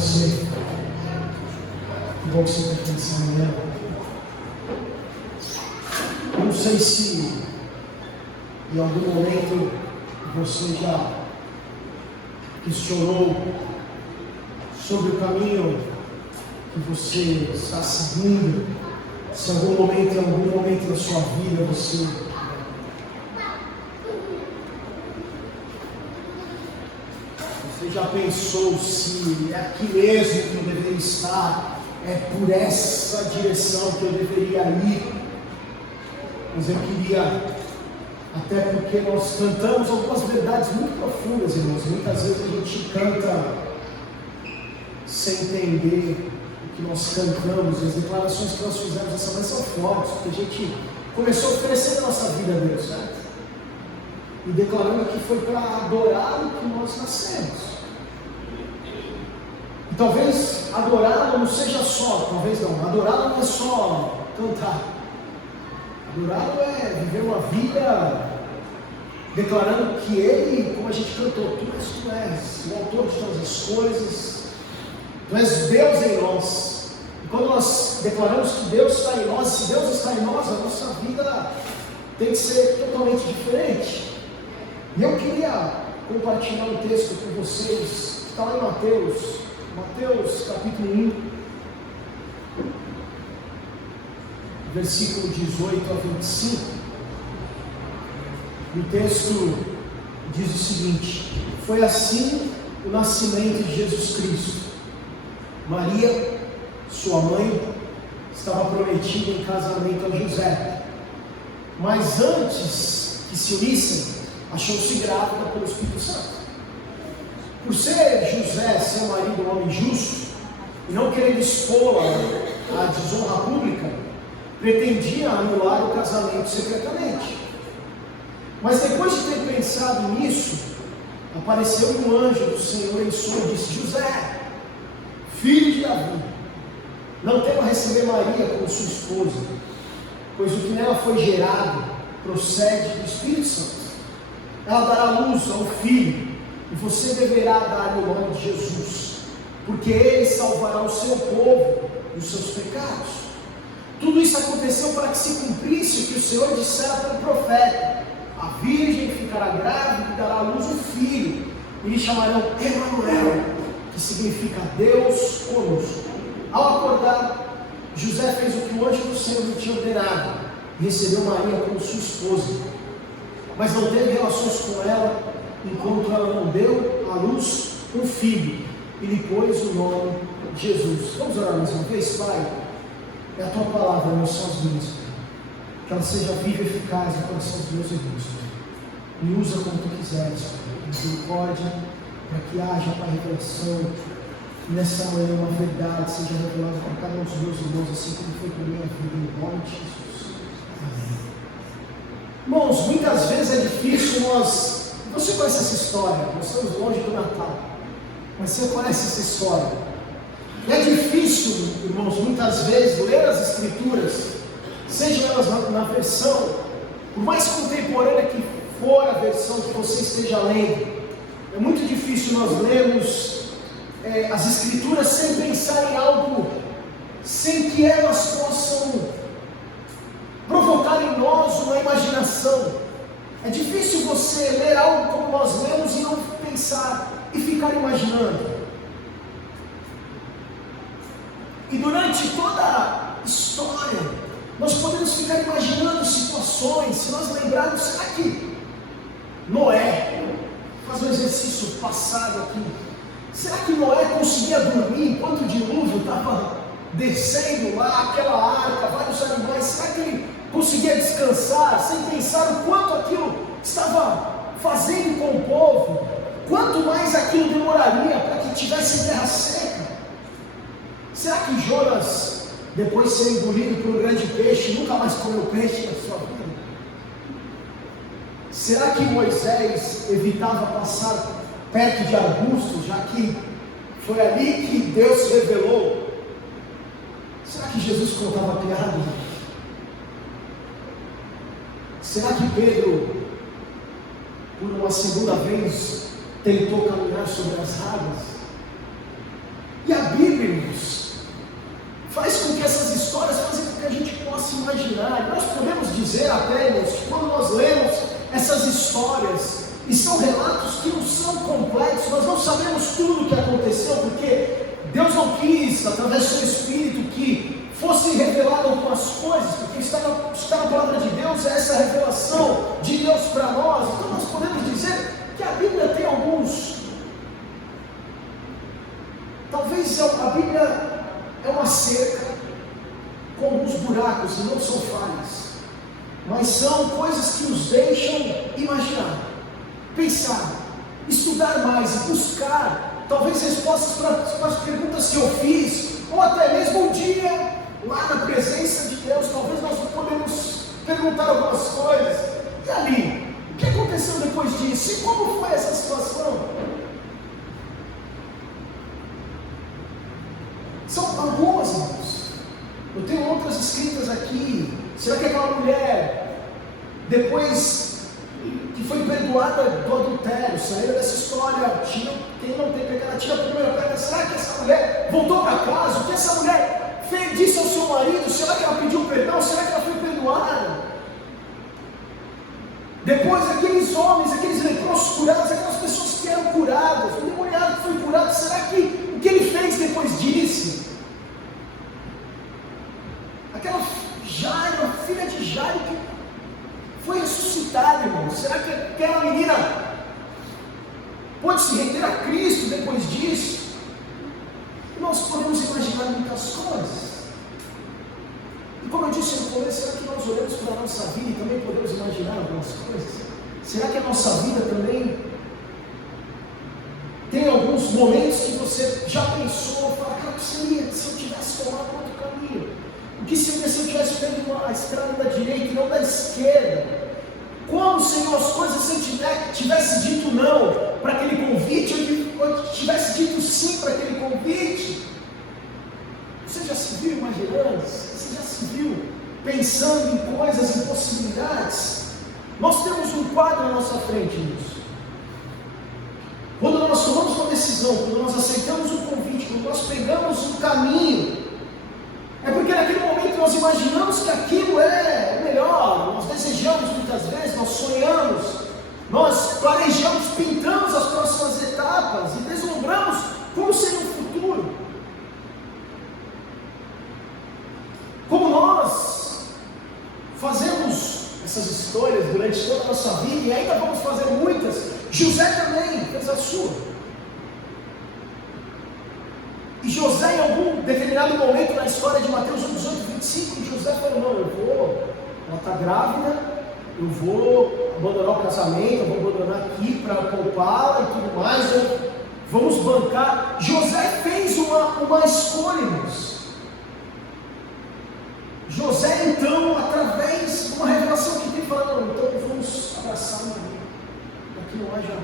você. Que bom que você está aqui nessa manhã. Eu não sei se em algum momento você já questionou sobre o caminho que você está seguindo. Se em algum momento da sua vida você já pensou se é aqui mesmo que eu deveria estar, é por essa direção que eu deveria ir. Mas eu queria, até porque nós cantamos algumas verdades muito profundas, irmãos. Muitas vezes a gente canta sem entender o que nós cantamos, e as declarações que nós fizemos essa manhã são fortes, porque a gente começou a oferecer a nossa vida a Deus, certo? E declarando que foi para adorá-lo que nós nascemos. E talvez adorá-lo não seja só, talvez não, adorá-lo não é só cantar. Adorá-lo é viver uma vida declarando que Ele, como a gente cantou, Tu és o autor de todas as coisas, Tu és Deus em nós. E quando nós declaramos que Deus está em nós, se Deus está em nós, a nossa vida tem que ser totalmente diferente. E eu queria compartilhar um texto com vocês, que está lá em Mateus capítulo 1, versículo 18 a 25. O texto diz o seguinte: foi assim o nascimento de Jesus Cristo. Maria, sua mãe, estava prometida em casamento a José, mas antes que se unissem, achou-se grávida pelo Espírito Santo. Por ser José, seu marido, um homem justo, e não querendo expô-la à desonra pública, pretendia anular o casamento secretamente. Mas depois de ter pensado nisso, apareceu um anjo do Senhor em sonho e disse: José, filho de Davi, não tema receber Maria como sua esposa, pois o que nela foi gerado procede do Espírito Santo. Ela dará luz a um filho, e você deverá dar-lhe o nome de Jesus, porque ele salvará o seu povo dos seus pecados. Tudo isso aconteceu para que se cumprisse o que o Senhor dissera pelo profeta: a virgem ficará grávida e dará à luz um filho, e lhe chamarão Emanuel, que significa Deus conosco. Ao acordar, José fez o que o anjo do Senhor lhe tinha ordenado, e recebeu Maria como sua esposa. Mas não teve relações com ela, enquanto ela não deu à luz um filho, e lhe pôs o nome de Jesus. Vamos orar mais uma vez, Pai? É a Tua palavra, não são as minhas, Pai. Que ela seja viva e eficaz no coração dos meus irmãos, Pai. Me usa como Tu quiseres, Pai. Misericórdia, para que haja, Pai, revelação. E nessa manhã uma verdade seja revelada para cada um dos meus irmãos, assim como foi para a minha vida, em nome de Jesus. Amém. Irmãos, muitas vezes é difícil nós... Você conhece essa história? Nós estamos longe do Natal, mas você conhece essa história. É difícil, irmãos, muitas vezes ler as Escrituras, sejam elas na versão, por mais contemporânea que for a versão que você esteja lendo, é muito difícil nós lermos as Escrituras sem pensar em algo, sem que elas possam provocar em nós uma imaginação. É difícil você ler algo como nós lemos e não pensar e ficar imaginando. E durante toda a história, nós podemos ficar imaginando situações. Se nós lembrarmos, será que Noé, faz um exercício passado aqui, será que Noé conseguia dormir enquanto o dilúvio estava descendo lá, aquela arca, vários animais? Será que ele conseguia descansar sem pensar o quanto aquilo estava fazendo com o povo? Quanto mais aquilo demoraria para que tivesse terra seca? Será que Jonas, depois de ser engolido por um grande peixe, nunca mais comeu peixe na sua vida? Será que Moisés evitava passar perto de arbustos, já que foi ali que Deus se revelou? Será que Jesus contava piada? Será que Pedro, por uma segunda vez, tentou caminhar sobre as águas? E faz com que essas histórias fazem com que a gente possa imaginar. Nós podemos dizer até, irmãos, que quando nós lemos essas histórias, e são relatos que não são completos, nós não sabemos tudo o que aconteceu, porque Deus não quis, através do seu Espírito, que fosse revelado algumas coisas, porque está na palavra de Deus, é essa revelação de Deus para nós. Então nós podemos dizer que a Bíblia tem alguns, talvez a Bíblia é uma cerca com alguns buracos, e não são falhas, mas são coisas que nos deixam imaginar, pensar, estudar mais e buscar talvez respostas para as perguntas que eu fiz, ou até mesmo um dia lá na presença de Deus, talvez nós podemos perguntar algumas coisas. E ali, o que aconteceu depois disso? E como foi essa situação? São algumas, irmãos. Eu tenho outras escritas aqui. Será que aquela mulher, depois que foi perdoada do adultério, saindo dessa história, quem não tem pecado, tira a primeira pedra, será que essa mulher voltou para casa? O que essa mulher disse ao seu marido? Será que ela pediu perdão? Será que ela foi perdoada? Depois aqueles homens, aqueles leprosos curados, aquelas pessoas que eram curadas, o demoniado que foi curado, será que o que ele fez depois disso? Aquela Jairo, a filha de Jairo, que foi ressuscitada, irmão. Será que aquela menina pode se render a Cristo depois disso? E nós podemos imaginar muitas coisas. E como eu disse no começo, será que nós olhamos para a nossa vida e também podemos imaginar algumas coisas? Será que a nossa vida também tem alguns momentos que você já pensou, fala, cara, o que seria se eu tivesse tomado outro caminho? O que seria se eu tivesse feito a estrada da direita e não da esquerda? Como seriam as coisas se eu tivesse dito não para aquele convite, ou tivesse dito sim para aquele convite? Você já se viu imaginando? Você já se viu pensando em coisas, em possibilidades? Nós temos um quadro na nossa frente nisso. Quando nós tomamos uma decisão, quando nós aceitamos um convite, quando nós pegamos um caminho, é porque naquele momento nós imaginamos que aquilo é o melhor, nós desejamos muitas vezes, nós sonhamos, nós planejamos, pintamos as próximas etapas e deslumbramos como seria o futuro. Como nós fazemos essas histórias durante toda a nossa vida e ainda vamos fazer muitas, José também fez a sua. E José, em algum determinado momento na história de Mateus 18:25, José falou, não, ela está grávida, eu vou abandonar o casamento, eu vou abandonar aqui para poupá-la e tudo mais, vamos bancar. José fez uma escolha, irmãos. José, então, através de uma revelação que tem, falando, não, então vamos abraçar uma vida, para que não haja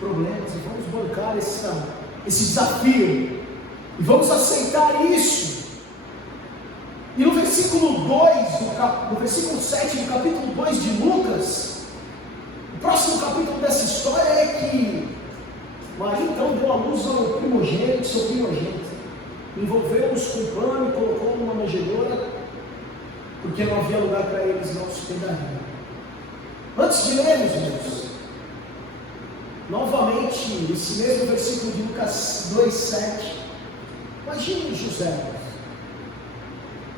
problemas, e vamos bancar esse desafio. E vamos aceitar isso. E no versículo 2, no versículo 7 do capítulo 2 de Lucas, o próximo capítulo dessa história é que Maria então deu à luz ao primogênito, seu primogênito. Envolveu-os com pano e colocou numa manjedoura, porque não havia lugar para eles na hospedaria. Antes de lermos, irmãos, novamente, esse mesmo versículo de Lucas 2:7. Imagine José.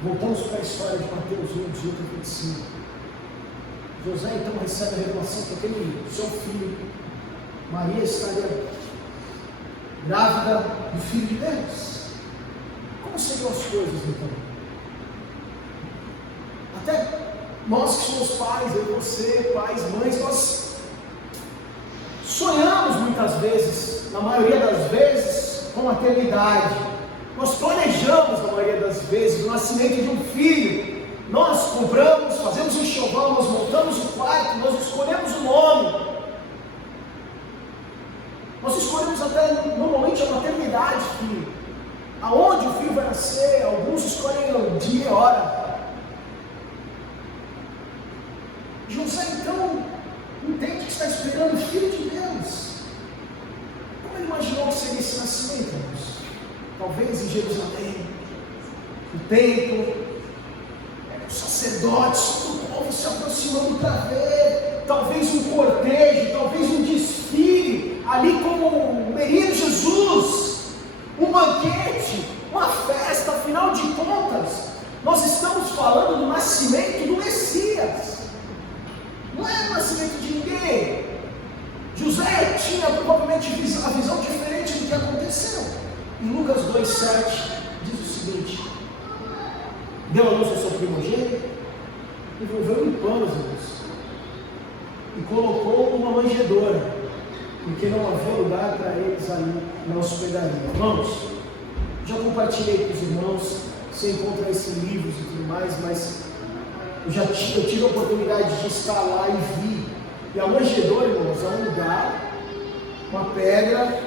Voltamos para a história de Mateus 1:18-25. José então recebe a revelação que aquele seu filho, Maria, estaria grávida do Filho de Deus. Como seriam as coisas então? Até nós que somos pais, eu e você, pais, mães, nós sonhamos muitas vezes, na maioria das vezes, com a maternidade. Nós planejamos, na maioria das vezes, o nascimento de um filho. Nós compramos, fazemos um enxoval, nós montamos o quarto, nós escolhemos o nome. Nós escolhemos até, normalmente, a maternidade, aonde o filho vai nascer. Alguns escolhem o dia e a hora. José, então, entende que está esperando o Filho de Deus. Como ele imaginou que seria esse nascimento, irmãos? Talvez em Jerusalém, o templo, os sacerdotes, todo o povo se aproximando para ver, talvez um cortejo, talvez um desfile, ali como o menino Jesus, um banquete, uma festa. Afinal de contas, nós estamos falando do nascimento do Messias, não é o nascimento de ninguém. José tinha provavelmente a visão diferente do que aconteceu. Em Lucas 2,7 diz o seguinte: deu a luz ao seu primogênito, envolveu em panos, irmãos, e colocou uma manjedoura, porque não havia lugar para eles ali na hospedaria. Irmãos, já compartilhei com os irmãos, você encontra esses livros e tudo mais, mas eu tive a oportunidade de estar lá e vi. E a manjedoura, irmãos, é um lugar, uma pedra,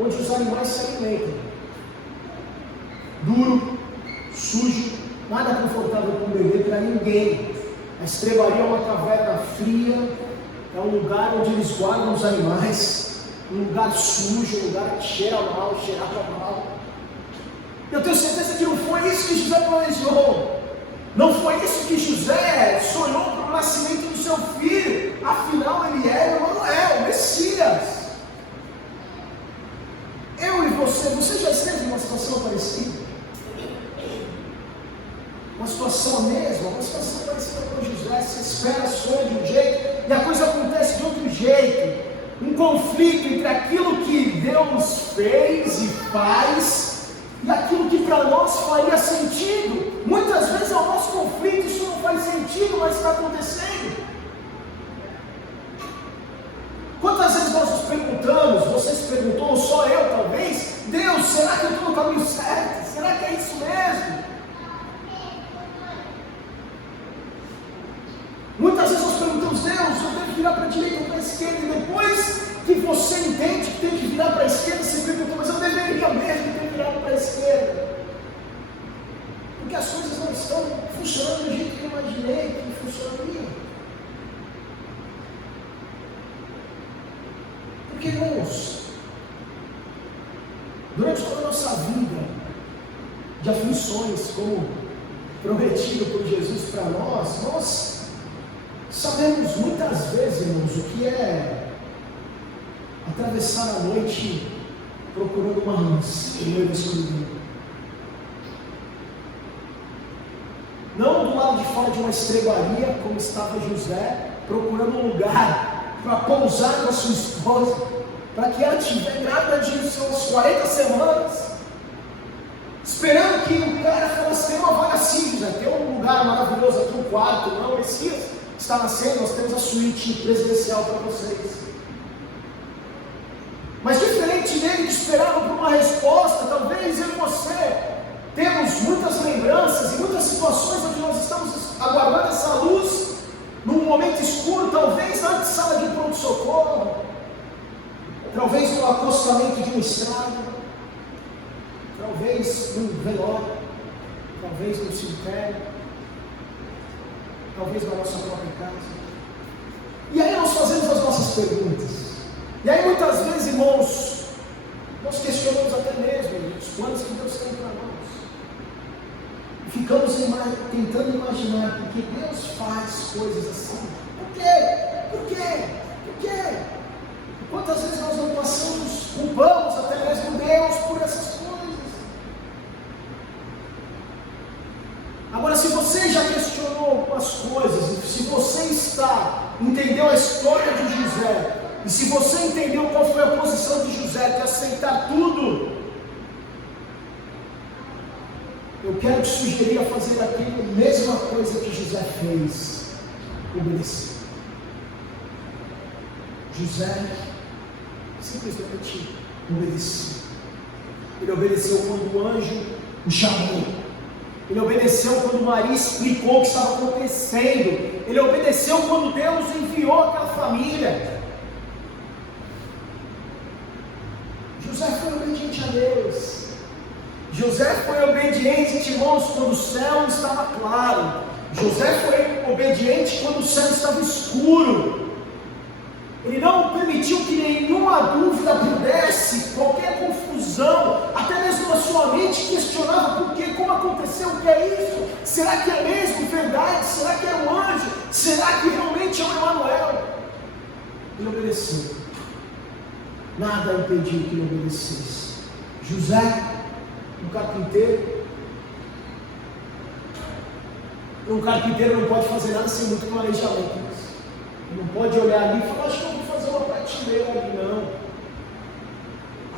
onde os animais se alimentam. Duro, sujo, nada confortável para um bebê, para ninguém. A estrebaria é uma caverna fria, é um lugar onde eles guardam os animais, um lugar sujo, um lugar que cheira mal, cheirava mal. Eu tenho certeza que não foi isso que José planejou. Não foi isso que José sonhou para o nascimento do seu filho. Afinal, ele era Emanuel, o Messias. Eu e você já esteve numa situação parecida? Uma situação mesma, uma situação parecida com José. Você espera, sonha de um jeito e a coisa acontece de outro jeito. Um conflito entre aquilo que Deus fez e faz e aquilo que para nós faria sentido. Muitas vezes é o nosso conflito, isso não faz sentido, mas está acontecendo. Quantas vezes nós nos perguntamos, você se perguntou, só eu talvez, Deus, será que eu estou no caminho certo? Será que é isso mesmo? Muitas vezes nós perguntamos, Deus, eu devo virar para a direita ou para a esquerda? E depois que você entende que tem que virar para a esquerda, você pergunta, mas eu deveria mesmo ter virado para a esquerda? Porque as coisas não estão funcionando do jeito que eu imaginei que funcionaria. Porque, irmãos, durante toda a nossa vida de aflições, como prometido por Jesus para nós, nós sabemos muitas vezes, irmãos, o que é atravessar a noite procurando uma luz em meio à escuridão. Não do lado de fora de uma estrebaria, como estava José, procurando um lugar para pousar com a sua esposa, para que ela tivesse grávida de seus 40 semanas, esperando que o cara falasse, tem uma vaga assim, José, tem um lugar maravilhoso aqui, um quarto, não, Messias está nascendo, nós temos a suíte presidencial para vocês. Mas diferente dele que esperava por uma resposta, talvez eu e você temos muitas lembranças e muitas situações onde nós estamos aguardando essa luz num momento escuro, talvez na sala de pronto-socorro, talvez no acostamento de uma estrada, talvez num velório, talvez no cemitério, talvez na nossa própria casa. E aí nós fazemos as nossas perguntas. E aí muitas vezes, irmãos, nós questionamos até mesmo os planos que Deus tem para nós. E ficamos tentando imaginar por que Deus faz coisas assim. Por quê? Por quê? Por quê? E quantas vezes nós não passamos, culpamos até mesmo Deus por essas coisas. Agora, se você já questionou algumas coisas, e se você entendeu a história de José, e se você entendeu qual foi a posição de José, de aceitar tudo, eu quero te sugerir a fazer a mesma coisa que José fez, obedecer. José simplesmente obedeceu. Ele obedeceu quando o anjo o chamou. Ele obedeceu quando Maria explicou o que estava acontecendo. Ele obedeceu quando Deus enviou aquela família. José foi obediente a Deus. José foi obediente, irmãos, quando o céu estava claro. José foi obediente quando o céu estava escuro. Ele não permitiu que nenhuma dúvida pudesse, qualquer confusão, até mesmo a sua mente questionava por quê, como aconteceu o que é isso? Será que é mesmo verdade? Será que é um anjo? Será que realmente é o Emanuel? Ele obedeceu. Nada impediu que ele obedecesse. José, um carpinteiro não pode fazer nada sem muito planejamento. Ele não pode olhar ali e falar, acho que eu vou fazer uma prateleira ali, não.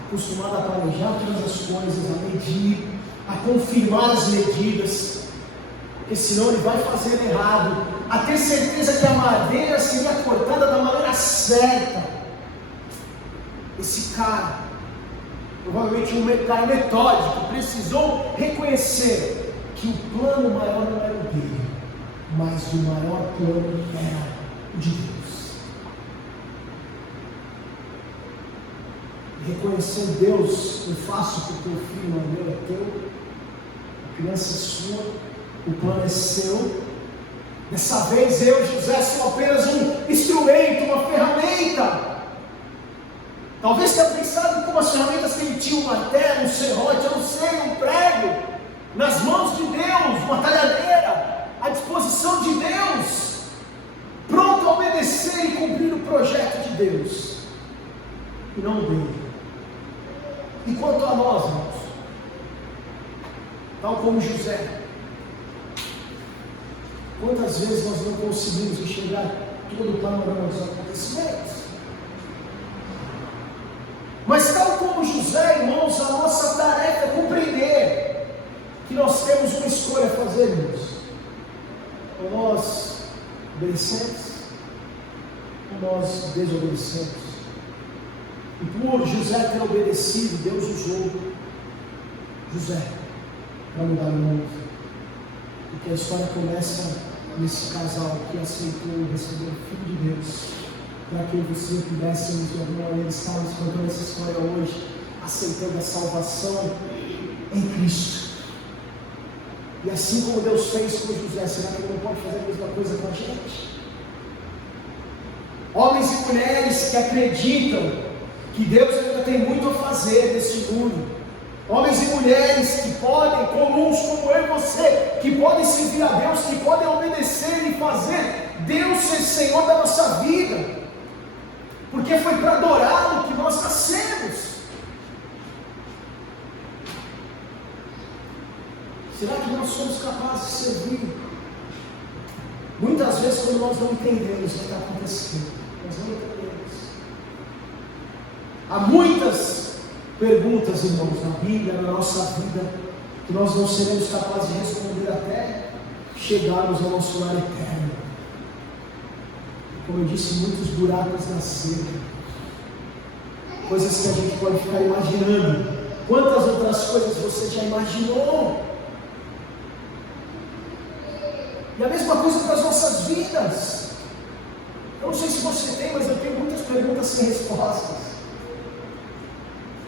Acostumado a planejar todas as coisas, a medir, a confirmar as medidas, porque senão ele vai fazer errado, a ter certeza que a madeira seria cortada da maneira certa. Esse cara, provavelmente um cara metódico, precisou reconhecer que o plano maior não era o dele, mas o maior plano era o de Deus. Reconhecer Deus, eu faço porque o filho não é meu, é teu, a criança é sua, o plano é seu. Dessa vez eu, José, sou apenas um instrumento, uma ferramenta. Talvez tenha pensado como as ferramentas que ele tinha, um martelo, um serrote, eu não sei, um prego, nas mãos de Deus, uma talhadeira, à disposição de Deus, pronto a obedecer e cumprir o projeto de Deus, e não o dele. E quanto a nós, irmãos, tal como José, quantas vezes nós não conseguimos enxergar todo o panorama dos acontecimentos? Mas tal como José, irmãos, a nossa tarefa é compreender que nós temos uma escolha a fazer, irmãos. Ou nós obedecemos, ou nós desobedecemos. E por José ter obedecido, Deus usou José para mudar o mundo. Porque a história começa nesse casal que aceitou e recebeu o Filho de Deus, para que você pudéssemos de alguma maneira estar nos contando essa história hoje, aceitando a salvação em Cristo. E assim como Deus fez com José, será que Ele não pode fazer a mesma coisa com a gente? Homens e mulheres que acreditam que Deus ainda tem muito a fazer nesse mundo. Homens e mulheres que podem, comuns como eu e você, que podem servir a Deus, que podem obedecer e fazer Deus ser Senhor da nossa vida, porque foi para adorá-lo que nós nascemos. Será que nós somos capazes de servir? Muitas vezes, quando nós não entendemos o que está acontecendo, nós não entendemos. Há muitas perguntas, irmãos, na Bíblia, na nossa vida, que nós não seremos capazes de responder até chegarmos ao nosso lar eterno. Como eu disse, muitos buracos na cerca, coisas que a gente pode ficar imaginando. Quantas outras coisas você já imaginou? E a mesma coisa para as nossas vidas. Eu não sei se você tem, mas eu tenho muitas perguntas sem respostas.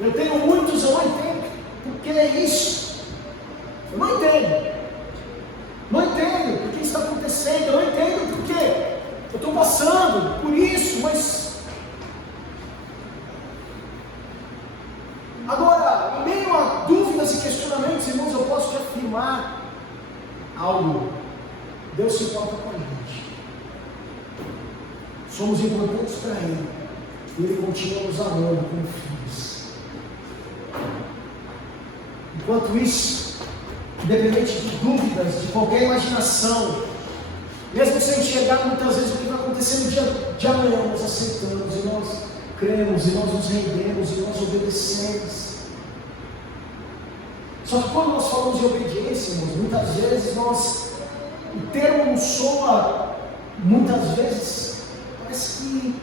Eu tenho muitos, eu não entendo. Por que é isso? Eu não entendo. Não entendo por que está acontecendo. Eu não entendo por quê. Eu estou passando por isso, mas... Agora, em meio a dúvidas e questionamentos, irmãos, eu posso te afirmar algo. Deus se importa com a gente. Somos importantes para Ele. E Ele continua nos amando como filhos. Enquanto isso, independente de dúvidas, de qualquer imaginação, mesmo sem enxergar muitas vezes o que vai acontecer no dia de amanhã, nós aceitamos, e nós cremos, e nós nos rendemos, e nós obedecemos. Só que quando nós falamos de obediência, irmãos, muitas vezes o termo nos soa, muitas vezes, parece que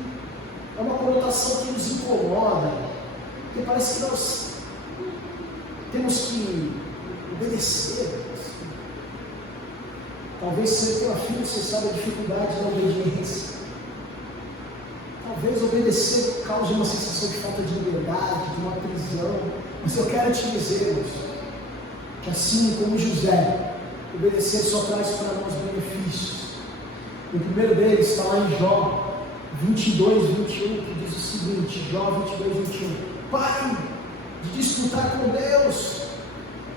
é uma conotação que nos incomoda, porque parece que nós temos que obedecer. Talvez você tenha filho, você sabe a dificuldade da obediência. Talvez obedecer cause uma sensação de falta de liberdade, de uma prisão. Mas eu quero te dizer, irmãos, que assim como José, obedecer só traz para nós benefícios. O primeiro deles está lá em Jó 22, 21, que diz o seguinte, Jó 22, 21. Pare de disputar com Deus,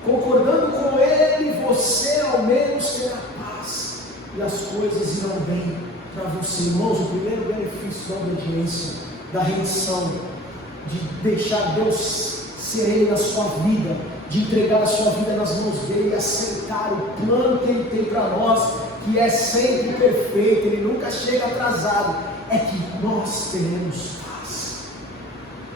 concordando com Ele, nele você ao menos terá paz, e as coisas irão bem para você. Irmãos, o primeiro benefício da obediência, da rendição, de deixar Deus ser Ele na sua vida, de entregar a sua vida nas mãos dele e aceitar o plano que Ele tem para nós, que é sempre perfeito, Ele nunca chega atrasado, é que nós teremos paz.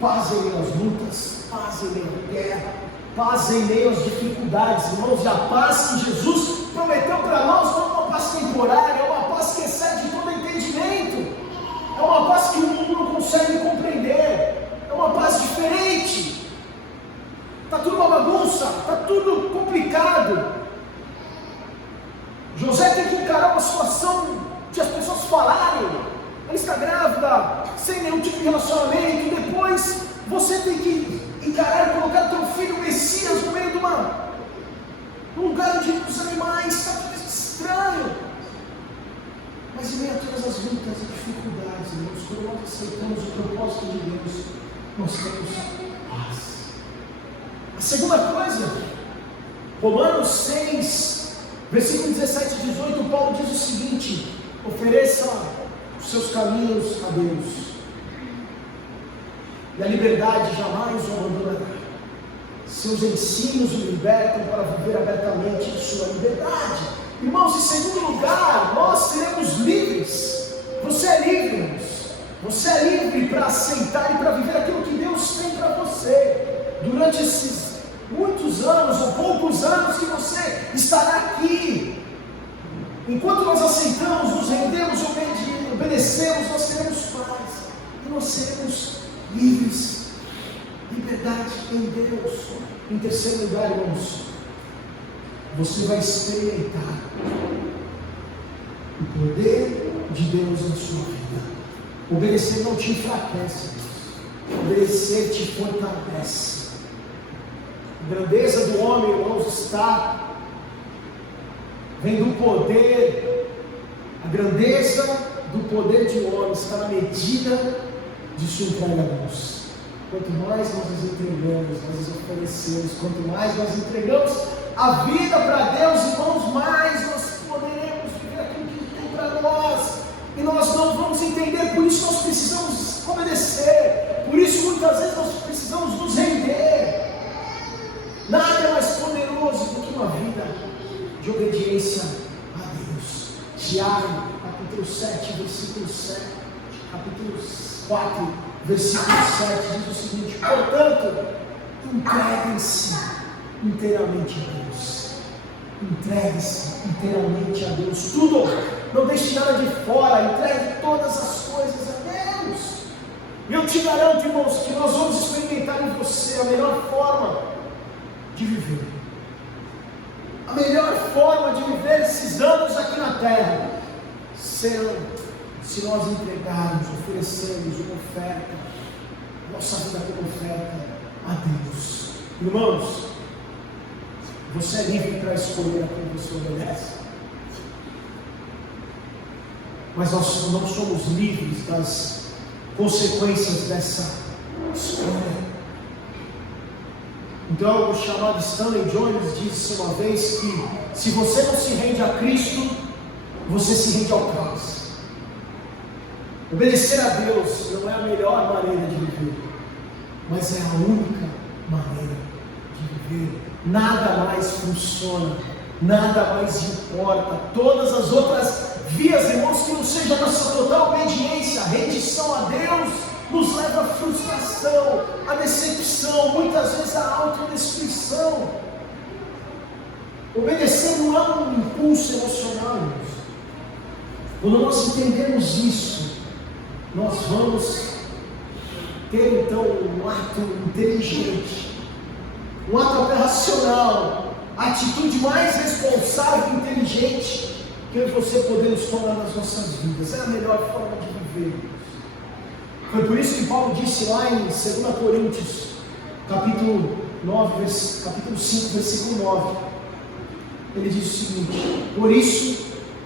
Paz em meio às lutas, paz em meio à guerra, paz em meio às dificuldades. Irmãos, a paz que Jesus prometeu para nós não é uma paz temporária, é uma paz que excede todo entendimento, é uma paz que o mundo não consegue compreender, é uma paz diferente. Está tudo uma bagunça, está tudo complicado. José tem que encarar uma situação de as pessoas falarem, ela está grávida, sem nenhum tipo de relacionamento. Depois você tem que encarar e colocar teu filho Messias no meio de um lugar onde os animais, está tudo estranho. Mas em meio a todas as lutas e dificuldades, irmãos, quando nós aceitamos o propósito de Deus, nós temos paz. A segunda coisa, Romanos 6, versículo 17 e 18, Paulo diz o seguinte: ofereça os seus caminhos a Deus, e a liberdade jamais o abandonará. Seus ensinos o libertam para viver abertamente em sua liberdade. Irmãos, em segundo lugar, nós seremos livres. Você é livre, irmãos. Você é livre para aceitar e para viver aquilo que Deus tem para você. Durante esses muitos anos ou poucos anos que você estará aqui, enquanto nós aceitamos, nos rendemos, obedecemos, nós teremos paz e nós seremos livres. Liberdade em Deus. Em terceiro lugar, irmãos, você vai experimentar o poder de Deus na sua vida. Obedecer não te enfraquece, obedecer te fortalece. A grandeza do homem, irmãos, vem do poder. A grandeza do poder de um homem está na medida de sua entrega a Deus. Quanto mais nós nos entregamos, nós nos oferecemos, quanto mais nós entregamos a vida para Deus, irmãos, mais nós poderemos viver aquilo que Ele tem para nós. E nós não vamos entender, por isso nós precisamos obedecer, por isso muitas vezes nós precisamos nos render. Nada é mais poderoso do que uma vida de obediência a Deus. Tiago, capítulo 7, versículo 7, capítulo 4, versículo 7, diz o seguinte: portanto, entreguem-se inteiramente a Deus. Entregue-se inteiramente a Deus. Tudo, não deixe nada de fora, entregue todas as coisas a Deus. E eu te garanto, irmãos, que nós vamos experimentar em você a melhor forma de viver. A melhor forma de viver esses anos aqui na terra serão se nós entregarmos, oferecermos uma oferta, nossa vida como oferta a Deus. Irmãos, você é livre para escolher a quem você obedece, mas nós não somos livres das consequências dessa escolha. Então, o chamado Stanley Jones disse uma vez que se você não se rende a Cristo, você se rende ao caos. Obedecer a Deus não é a melhor maneira de viver, mas é a única maneira de viver. Nada mais funciona, nada mais importa. Todas as outras vias, irmãos, que não seja a nossa total obediência, rendição a Deus, nos leva à frustração, à decepção, muitas vezes à autodestruição. Obedecer não é um impulso emocional, irmãos. Quando nós entendemos isso, nós vamos ter então um ato inteligente, um ato até racional, a atitude mais responsável e inteligente que eu e você podemos tomar nas nossas vidas. É a melhor forma de viver. Foi por isso que Paulo disse lá em 2 Coríntios, capítulo 5, versículo 9, ele diz o seguinte: por isso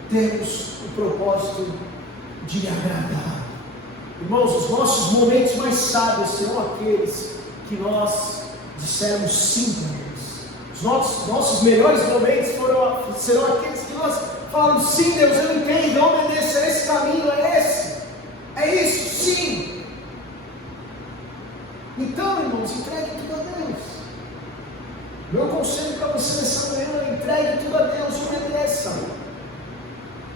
temos o propósito de lhe agradar. Irmãos, os nossos momentos mais sábios serão aqueles que nós dissermos sim para Deus. Os Os nossos melhores momentos serão aqueles que nós falamos: sim, Deus, eu entendo, eu obedeço, é esse caminho, é isso, sim. Então, irmãos, entregue tudo a Deus. Meu conselho para você nessa manhã é: entregue tudo a Deus, obedeça.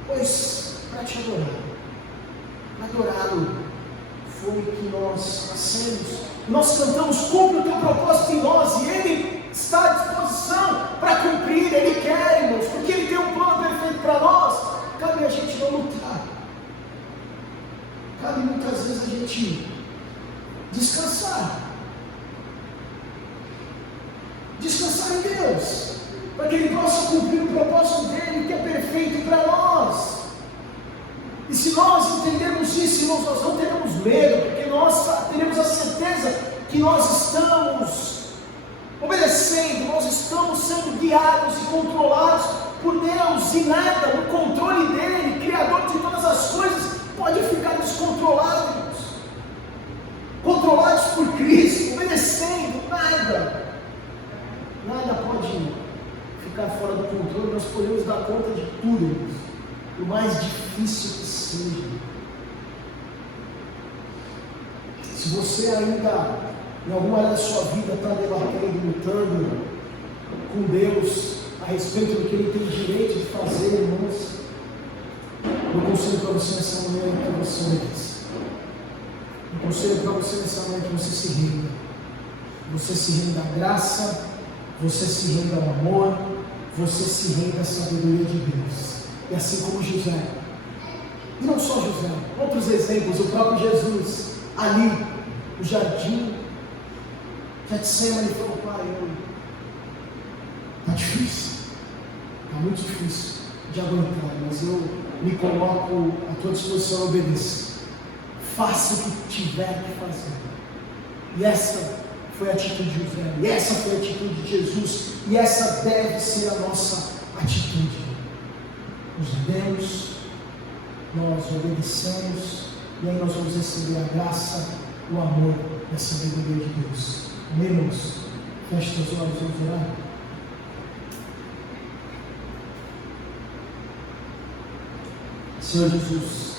Pois, para te adorá-lo, foi que nós nascemos. Nós cantamos: cumpre o teu propósito em nós, e Ele está à disposição para cumprir. Ele quer, irmãos, porque Ele tem um plano perfeito para nós. Cabe a gente não lutar, cabe muitas vezes a gente descansar em Deus, para que Ele possa cumprir o propósito dEle, que é perfeito para nós. E se nós entendermos isso, irmãos, nós não teremos medo, porque nós teremos a certeza que nós estamos obedecendo, nós estamos sendo guiados e controlados por Deus, e nada no controle dEle, Criador de todas as coisas, pode ficar descontrolado. Controlados por Cristo, obedecendo, nada pode ficar fora do controle. Nós podemos dar conta de tudo, irmãos, por mais difícil que seja. Se você ainda, em alguma área da sua vida, está debatendo, lutando com Deus a respeito do que Ele tem direito de fazer, irmãos, eu conselho para você nessa manhã que você obedeça. Eu conselho para você nessa manhã que você se renda. Você se renda à graça, você se renda ao amor, você se renda à sabedoria de Deus. E assim como José, e não só José, outros exemplos, o próprio Jesus, ali no jardim Getsemane, falou: pai, está difícil, está muito difícil de aguentar, mas eu me coloco à tua disposição, obedeça, faça o que tiver que fazer. E essa foi a atitude de José, e essa foi a atitude de Jesus, e essa deve ser a nossa atitude. Nos rendemos, nós obedecemos, e aí nós vamos receber a graça, o amor e a sabedoria de Deus. Amém, irmãos? Feche teus olhos, vamos orar. Senhor Jesus,